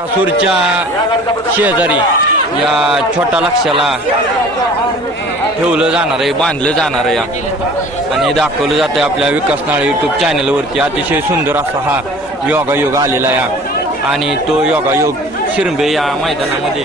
कासूरच्या शेजारी या छोट्या लक्षाला ठेवलं जाणार आहे बांधलं जाणार आहे आणि दाखवलं जातं आहे आपल्या विकासनाळ यूट्यूब चॅनलवरती अतिशय सुंदर असा हा योगायोग आलेला आहे आणि तो योगायोग शिरंबे या मैदानामध्ये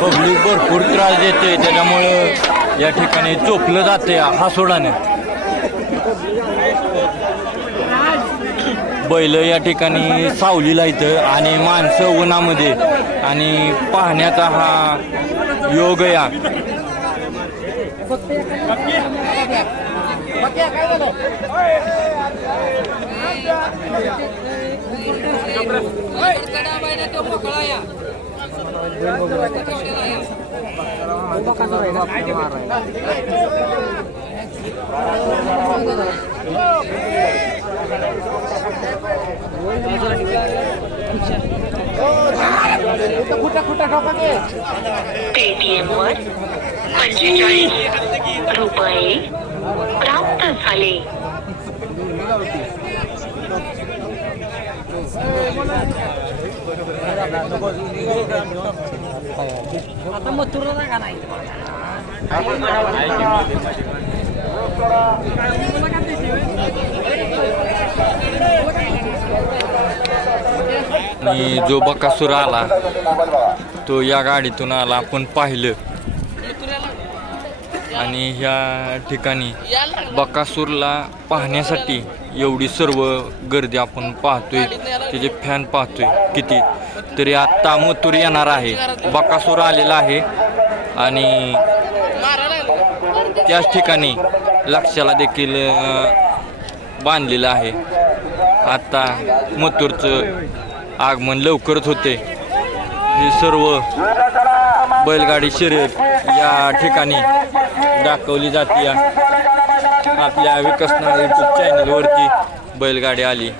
पब्लिक भरपूर त्रास देते त्याच्यामुळं या ठिकाणी चोपलं जाते हा सोडाने बैल या ठिकाणी सावलीला इथं आणि माणसं उन्हामध्ये आणि पाहण्याचा हा योग या. या. पेटीएम वर पंचेचाळीस रुपये प्राप्त झाले. आता नाही. आणि जो बकासूर आला तो या गाडीतून आला आपण पाहिलं. आणि ह्या ठिकाणी बकासूरला पाहण्यासाठी एवढी सर्व गर्दी आपण पाहतोय. त्याचे फॅन पाहतोय किती तरी आत्ता मतूर येणार आहे. बकासूर आलेला आहे. आणि त्याच ठिकाणी लक्षाला देखील बांधलेलं आहे. आत्ता मतूरचं आगमन लवकरच होते हे सर्व बैलगाडी शर्यत या ठिकाणी दाखवली जाते आपल्या विकसना यूट्यूब चॅनलवरती बैलगाडी आली.